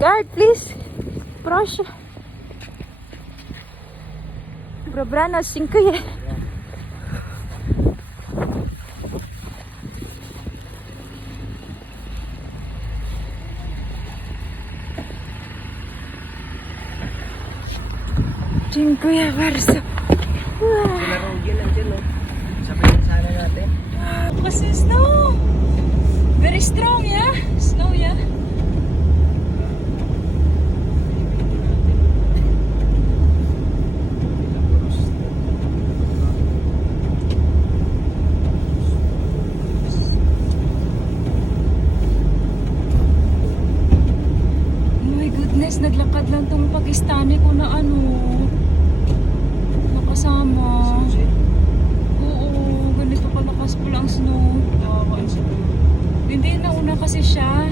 Guard, please. Proszę. Dobranoc, dziękuję. Dziękuję bardzo. Pinarugin lang dyan, no? Sabihin sana natin. Kasi snow. Very strong, yeah? Snow, yeah? Oh my goodness, naglakad lang tong Pakistani ko na ano. Nakasama. Oo, ganito kalakas po lang snow. Hindi, nauna kasi siya.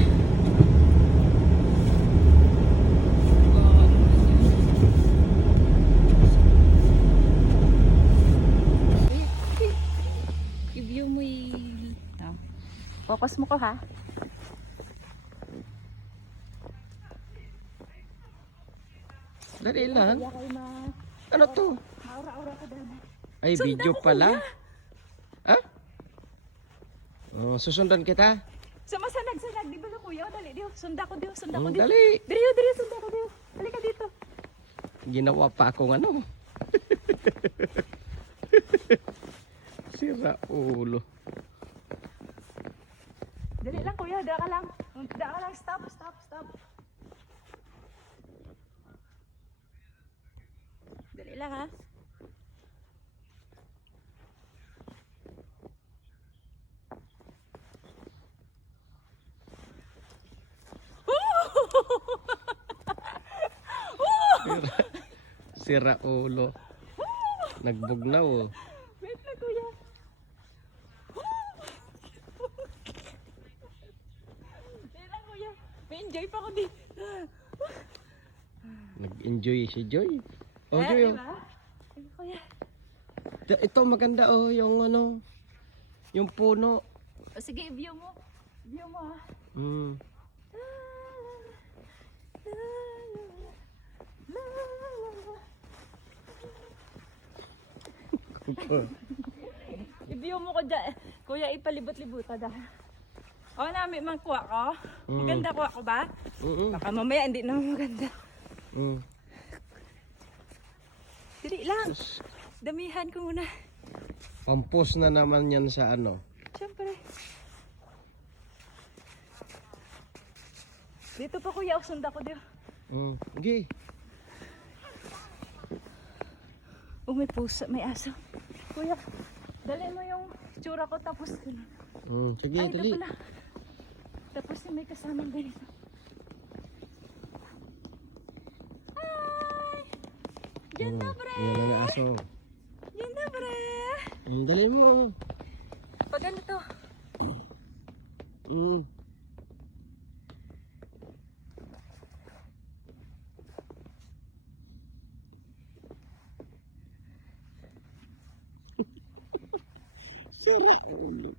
I-view mo yung... Focus mo ko ha. Dali lang. Ano to? Ay, video pala. Ha? Oh, susundan kita. Sumasanag-sanag, di ba na kuya? Dali, diyo. Sunda ko diyo, sunda ko diyo. Dali. Diri, sunda ko diyo. Dali ka dito. Ginawa pa akong ano. Sira ulo. Dali lang kuya, dala ka lang. Dala ka lang, stop. Dali lang ha. Sira ulo. Nagbugnaw oh. Wait na kuya. Dali lang kuya. May enjoy pa ko di. Nag-enjoy si Joy. Oh, Joy oh. Diba? Diba kuya? Ito maganda oh, yung ano. Yung puno. O, sige, view mo. View mo ha. Hmm. I-view mo ko dyan. Kuya, ipalibot-libutan ha. O, namin mang kuha ko. Maganda kuha ko ba? Baka mamaya hindi naman maganda. Dili lang. Damihan ko muna. Pampos na naman yan sa ano. Siyempre. Dito pa kuya, sunda ko diyo. Okay. Oh, may pusa, may aso. Kuya, dali mo yung tsura ko tapos. Sige, Ay, dali. ito pala. Tapos may kasamang ganito. Ay! Diyan na, bre! Yan ang aso. Diyan na, bre! Dali mo. Pag ganito. Sira ulo.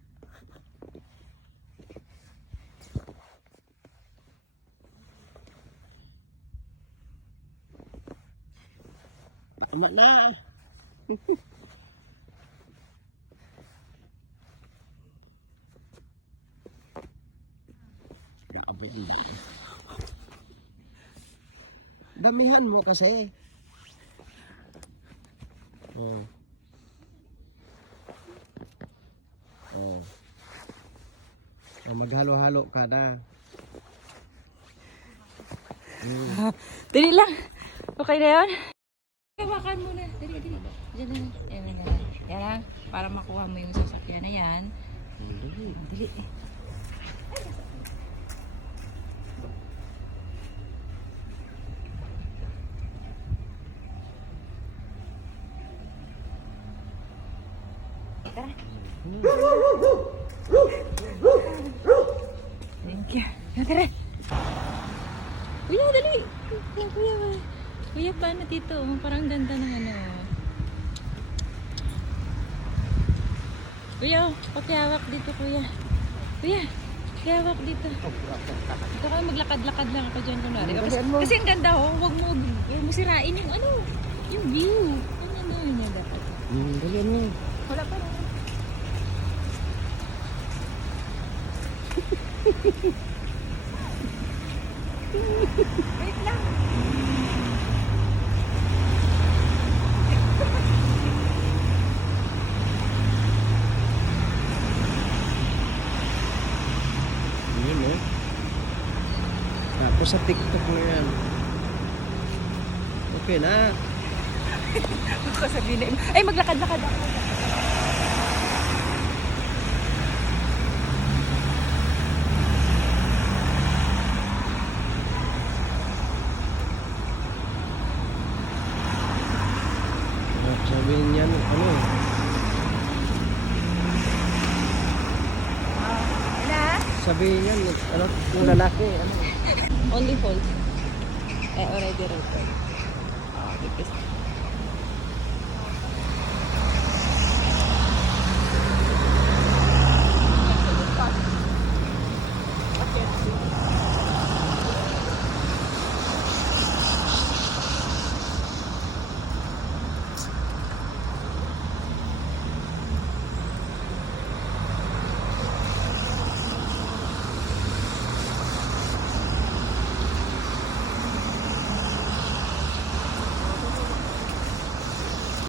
Tama na. Grabe din ba? Damihan mo kasi. Oh. Maghalo-halo ka na. Dali lang. Okay na yun? Hawakan muna. Dali. Diyan na. Yan lang. Para makuha mo yung sasakyan na yan. Dali. Tara. Thank you. Tara. Kuya, dali. Kuya. Kuya, paano dito? Parang ganda ng ano. Kuya, pakihawak dito, kuya. Kuya, pakihawak dito. Ito kayo maglakad-lakad lang ako dyan kunwari. Hmm, Kasi, dalian mo. kasi ang ganda ho, huwag mo sirain yung ano, yung view. Ano niya dapat. Dalian mo. Wala pa rin. Wait lang. Yun eh. Tapos sa TikTok mo yan. Okay na. Ako sabihin na, ay maglakad-lakad ako. Sabihin niyan, ano? Na? Sabihin niyan, ano? Kung lalaki, ano? Only hold. Already rated. Oh,